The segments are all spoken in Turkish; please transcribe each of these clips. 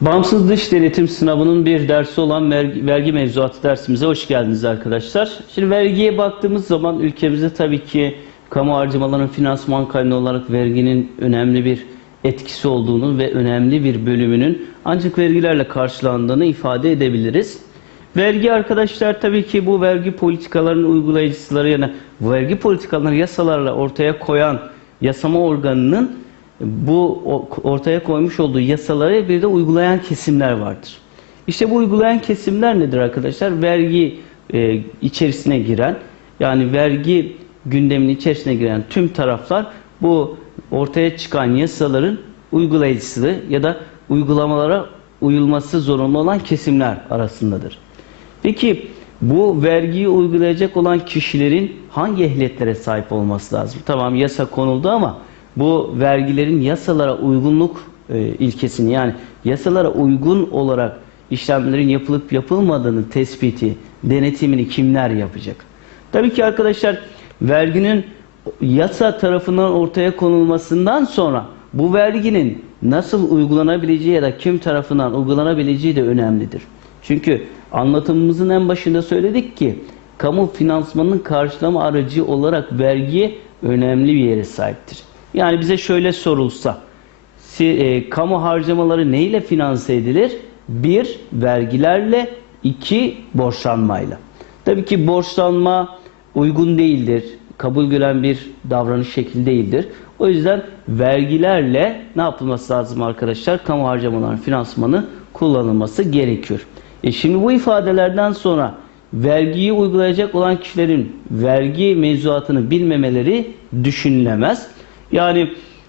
Bağımsız dış denetim sınavının bir dersi olan vergi, mevzuatı dersimize hoş geldiniz arkadaşlar. Şimdi vergiye baktığımız zaman ülkemizde tabii ki kamu harcamalarının finansman kaynağı olarak verginin önemli bir etkisi olduğunu ve önemli bir bölümünün ancak vergilerle karşılandığını ifade edebiliriz. Vergi arkadaşlar tabii ki bu vergi politikalarının uygulayıcıları yani vergi politikalarını yasalarla ortaya koyan yasama organının bu ortaya koymuş olduğu yasaları bir de uygulayan kesimler vardır. İşte bu uygulayan kesimler nedir arkadaşlar? Vergi e, içerisine giren yani vergi gündemin içerisine giren tüm taraflar bu ortaya çıkan yasaların uygulayıcısı ya da uygulamalara uyulması zorunlu olan kesimler arasındadır. Peki bu vergiyi uygulayacak olan kişilerin hangi ehliyetlere sahip olması lazım? Tamam yasa konuldu ama bu vergilerin yasalara uygunluk e, ilkesini yani yasalara uygun olarak işlemlerin yapılıp yapılmadığını tespiti, denetimini kimler yapacak? Tabii ki arkadaşlar verginin yasa tarafından ortaya konulmasından sonra bu verginin nasıl uygulanabileceği ya da kim tarafından uygulanabileceği de önemlidir. Çünkü anlatımımızın en başında söyledik ki kamu finansmanının karşılama aracı olarak vergiye önemli bir yere sahiptir. Yani bize şöyle sorulsa, e, kamu harcamaları neyle finanse edilir? Bir, vergilerle, iki, borçlanmayla. Tabii ki borçlanma uygun değildir, kabul gören bir davranış şekli değildir. O yüzden vergilerle ne yapılması lazım arkadaşlar? Kamu harcamalarının finansmanı kullanılması gerekiyor. E şimdi bu ifadelerden sonra vergiyi uygulayacak olan kişilerin vergi mevzuatını bilmemeleri düşünülemez. Yani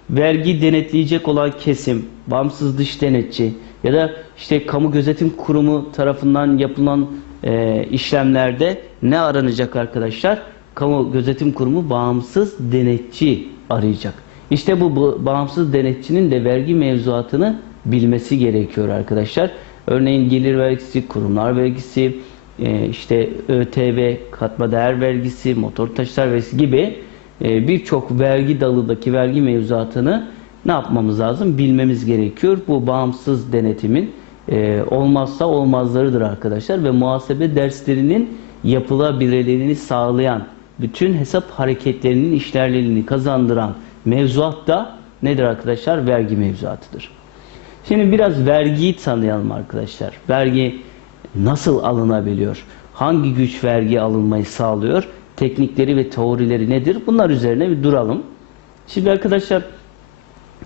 vergi denetleyecek olan kesim, bağımsız dış denetçi ya da işte kamu gözetim kurumu tarafından yapılan e, işlemlerde ne aranacak arkadaşlar? Kamu gözetim kurumu bağımsız denetçi arayacak. İşte bu, bağımsız denetçinin de vergi mevzuatını bilmesi gerekiyor arkadaşlar. Örneğin gelir vergisi, kurumlar vergisi, e, işte ÖTV, katma değer vergisi, motor taşıtlar vergisi gibi e, birçok vergi dalındaki vergi mevzuatını ne yapmamız lazım? Bilmemiz gerekiyor. Bu bağımsız denetimin e, olmazsa olmazlarıdır arkadaşlar ve muhasebe derslerinin yapılabilirliğini sağlayan bütün hesap hareketlerinin işlerliliğini kazandıran mevzuat da nedir arkadaşlar? Vergi mevzuatıdır. Şimdi biraz vergiyi tanıyalım arkadaşlar. Vergi nasıl alınabiliyor? Hangi güç vergi alınmayı sağlıyor? Teknikleri ve teorileri nedir? Bunlar üzerine bir duralım. Şimdi arkadaşlar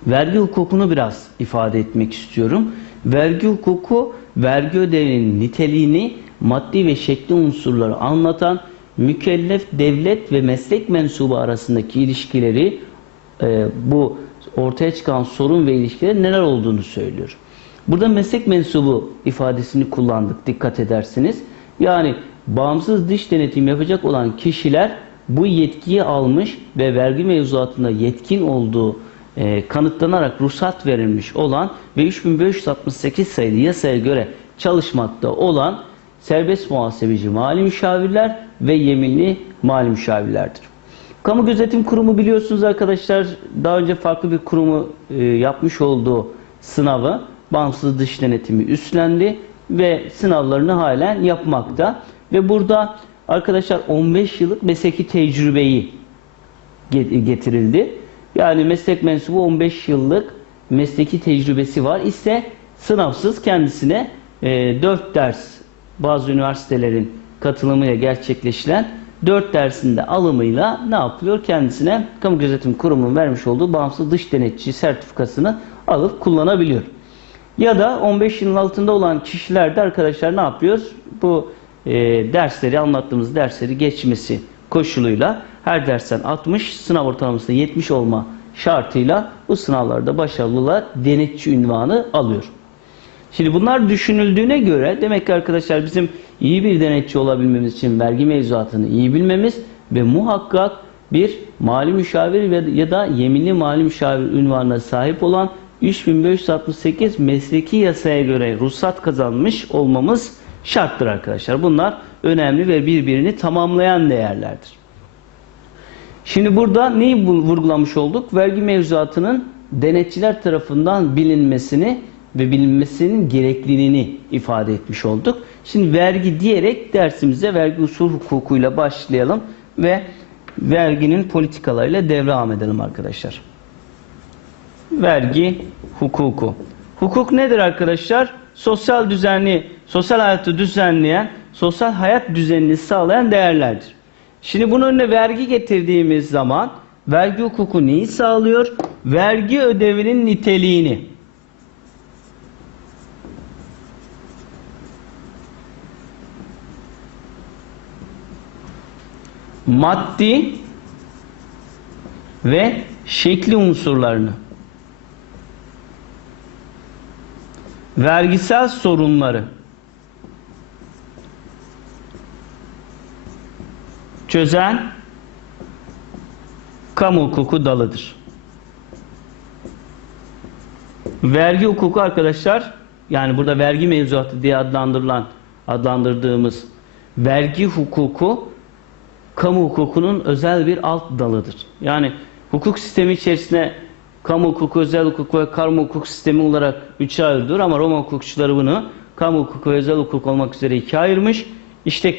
vergi hukukunu biraz ifade etmek istiyorum. Vergi hukuku vergi ödevinin niteliğini, maddi ve şekli unsurları anlatan mükellef devlet ve meslek mensubu arasındaki ilişkileri e, bu ortaya çıkan sorun ve ilişkiler neler olduğunu söylüyor. Burada meslek mensubu ifadesini kullandık dikkat edersiniz. Yani bağımsız dış denetim yapacak olan kişiler bu yetkiyi almış ve vergi mevzuatında yetkin olduğu e, kanıtlanarak ruhsat verilmiş olan ve 3568 sayılı yasaya göre çalışmakta olan serbest muhasebeci mali müşavirler ve yeminli mali müşavirlerdir. Kamu Gözetim Kurumu biliyorsunuz arkadaşlar daha önce farklı bir kurumu e, yapmış olduğu sınavı bağımsız dış denetimi üstlendi ve sınavlarını halen yapmakta. Ve burada arkadaşlar 15 yıllık mesleki tecrübeyi getirildi. Yani meslek mensubu 15 yıllık mesleki tecrübesi var ise sınavsız kendisine 4 e, ders bazı üniversitelerin katılımıyla gerçekleşilen 4 dersinde alımıyla ne yapıyor? Kendisine Kamu Gözetim Kurumu'nun vermiş olduğu bağımsız dış denetçi sertifikasını alıp kullanabiliyor. Ya da 15 yılın altında olan kişiler de arkadaşlar ne yapıyor? Bu e, dersleri anlattığımız dersleri geçmesi koşuluyla her dersten 60 sınav ortalaması 70 olma şartıyla bu sınavlarda başarılılar denetçi ünvanı alıyor. Şimdi bunlar düşünüldüğüne göre demek ki arkadaşlar bizim iyi bir denetçi olabilmemiz için vergi mevzuatını iyi bilmemiz ve muhakkak bir mali müşavir ya da yeminli mali müşavir ünvanına sahip olan 3568 mesleki yasaya göre ruhsat kazanmış olmamız şarttır arkadaşlar. Bunlar önemli ve birbirini tamamlayan değerlerdir. Şimdi burada neyi vurgulamış olduk? Vergi mevzuatının denetçiler tarafından bilinmesini ve bilinmesinin gerekliliğini ifade etmiş olduk. Şimdi vergi diyerek dersimize vergi usul hukukuyla başlayalım ve verginin politikalarıyla devam edelim arkadaşlar. Vergi hukuku. Hukuk nedir arkadaşlar? Sosyal düzenli, sosyal hayatı düzenleyen, sosyal hayat düzenini sağlayan değerlerdir. Şimdi bunun önüne vergi getirdiğimiz zaman vergi hukuku neyi sağlıyor? Vergi ödevinin niteliğini. Maddi ve şekli unsurlarını. Vergisel sorunları. çözen kamu hukuku dalıdır. Vergi hukuku arkadaşlar yani burada vergi mevzuatı diye adlandırılan adlandırdığımız vergi hukuku kamu hukukunun özel bir alt dalıdır. Yani hukuk sistemi içerisinde kamu hukuku, özel hukuk ve kamu hukuk sistemi olarak üçe ayırılır ama Roma hukukçuları bunu kamu hukuku ve özel hukuk olmak üzere ikiye ayırmış. İşte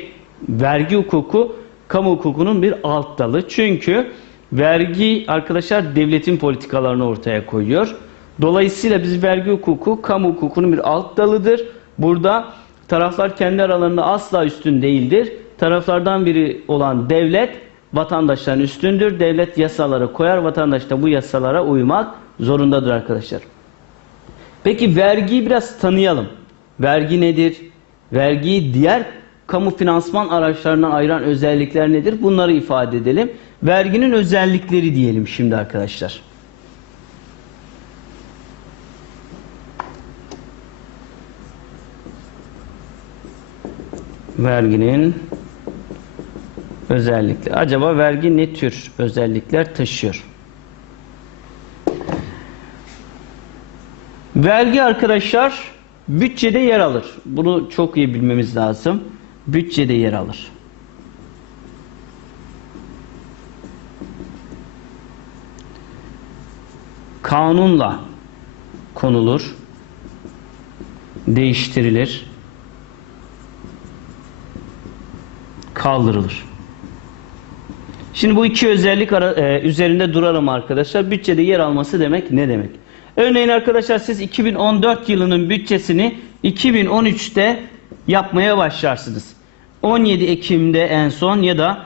vergi hukuku kamu hukukunun bir alt dalı. Çünkü vergi arkadaşlar devletin politikalarını ortaya koyuyor. Dolayısıyla biz vergi hukuku kamu hukukunun bir alt dalıdır. Burada taraflar kendi aralarında asla üstün değildir. Taraflardan biri olan devlet vatandaşların üstündür. Devlet yasaları koyar, vatandaş da bu yasalara uymak zorundadır arkadaşlar. Peki vergiyi biraz tanıyalım. Vergi nedir? Vergiyi diğer kamu finansman araçlarından ayıran özellikler nedir? Bunları ifade edelim. Verginin özellikleri diyelim şimdi arkadaşlar. Verginin özellikleri. Acaba vergi ne tür özellikler taşıyor? Vergi arkadaşlar bütçede yer alır. Bunu çok iyi bilmemiz lazım bütçede yer alır. Kanunla konulur, değiştirilir, kaldırılır. Şimdi bu iki özellik ara, e, üzerinde duralım arkadaşlar. Bütçede yer alması demek ne demek? Örneğin arkadaşlar siz 2014 yılının bütçesini 2013'te yapmaya başlarsınız. 17 Ekim'de en son ya da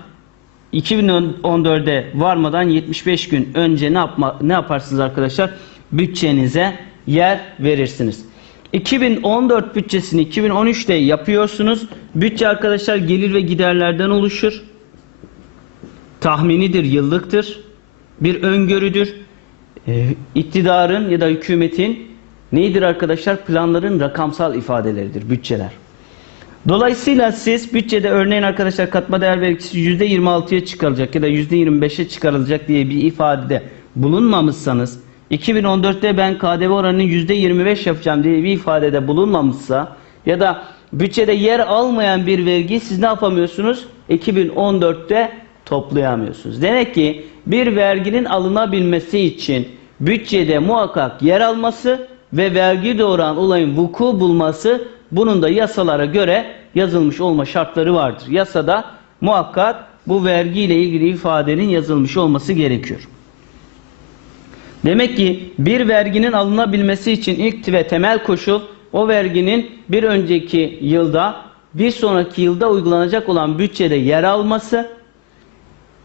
2014'e varmadan 75 gün önce ne yapma ne yaparsınız arkadaşlar? Bütçenize yer verirsiniz. 2014 bütçesini 2013'te yapıyorsunuz. Bütçe arkadaşlar gelir ve giderlerden oluşur. Tahminidir, yıllıktır. Bir öngörüdür. İktidarın ya da hükümetin neydir arkadaşlar? Planların rakamsal ifadeleridir, bütçeler. Dolayısıyla siz bütçede örneğin arkadaşlar katma değer vergisi %26'ya çıkarılacak ya da %25'e çıkarılacak diye bir ifadede bulunmamışsanız 2014'te ben KDV oranını %25 yapacağım diye bir ifadede bulunmamışsa ya da bütçede yer almayan bir vergi siz ne yapamıyorsunuz? 2014'te toplayamıyorsunuz. Demek ki bir verginin alınabilmesi için bütçede muhakkak yer alması ve vergi doğuran olayın vuku bulması bunun da yasalara göre yazılmış olma şartları vardır. Yasada muhakkak bu vergi ile ilgili ifadenin yazılmış olması gerekiyor. Demek ki bir verginin alınabilmesi için ilk ve temel koşul o verginin bir önceki yılda bir sonraki yılda uygulanacak olan bütçede yer alması,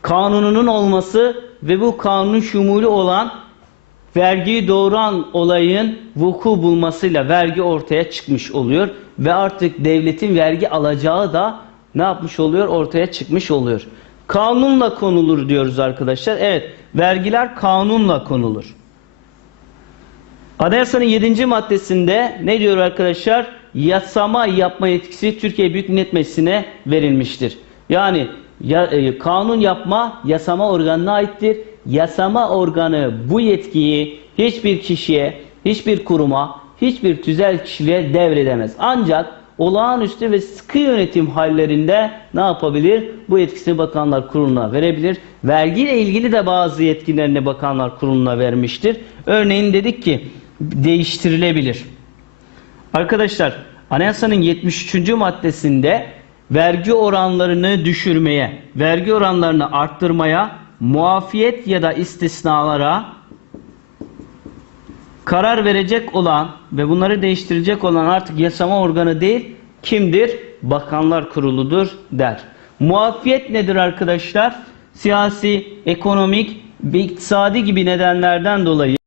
kanununun olması ve bu kanunun şumulu olan vergiyi doğuran olayın vuku bulmasıyla vergi ortaya çıkmış oluyor ve artık devletin vergi alacağı da ne yapmış oluyor? Ortaya çıkmış oluyor. Kanunla konulur diyoruz arkadaşlar. Evet, vergiler kanunla konulur. Anayasanın 7. maddesinde ne diyor arkadaşlar? Yasama yapma yetkisi Türkiye Büyük Millet Meclisi'ne verilmiştir. Yani ya, e, kanun yapma yasama organına aittir. Yasama organı bu yetkiyi hiçbir kişiye, hiçbir kuruma, hiçbir tüzel kişiliğe devredemez. Ancak olağanüstü ve sıkı yönetim hallerinde ne yapabilir? Bu yetkisini Bakanlar Kurulu'na verebilir. Vergiyle ilgili de bazı yetkilerini Bakanlar Kurulu'na vermiştir. Örneğin dedik ki değiştirilebilir. Arkadaşlar anayasanın 73. maddesinde vergi oranlarını düşürmeye, vergi oranlarını arttırmaya, muafiyet ya da istisnalara karar verecek olan ve bunları değiştirecek olan artık yasama organı değil, kimdir? Bakanlar Kurulu'dur der. Muafiyet nedir arkadaşlar? Siyasi, ekonomik iktisadi gibi nedenlerden dolayı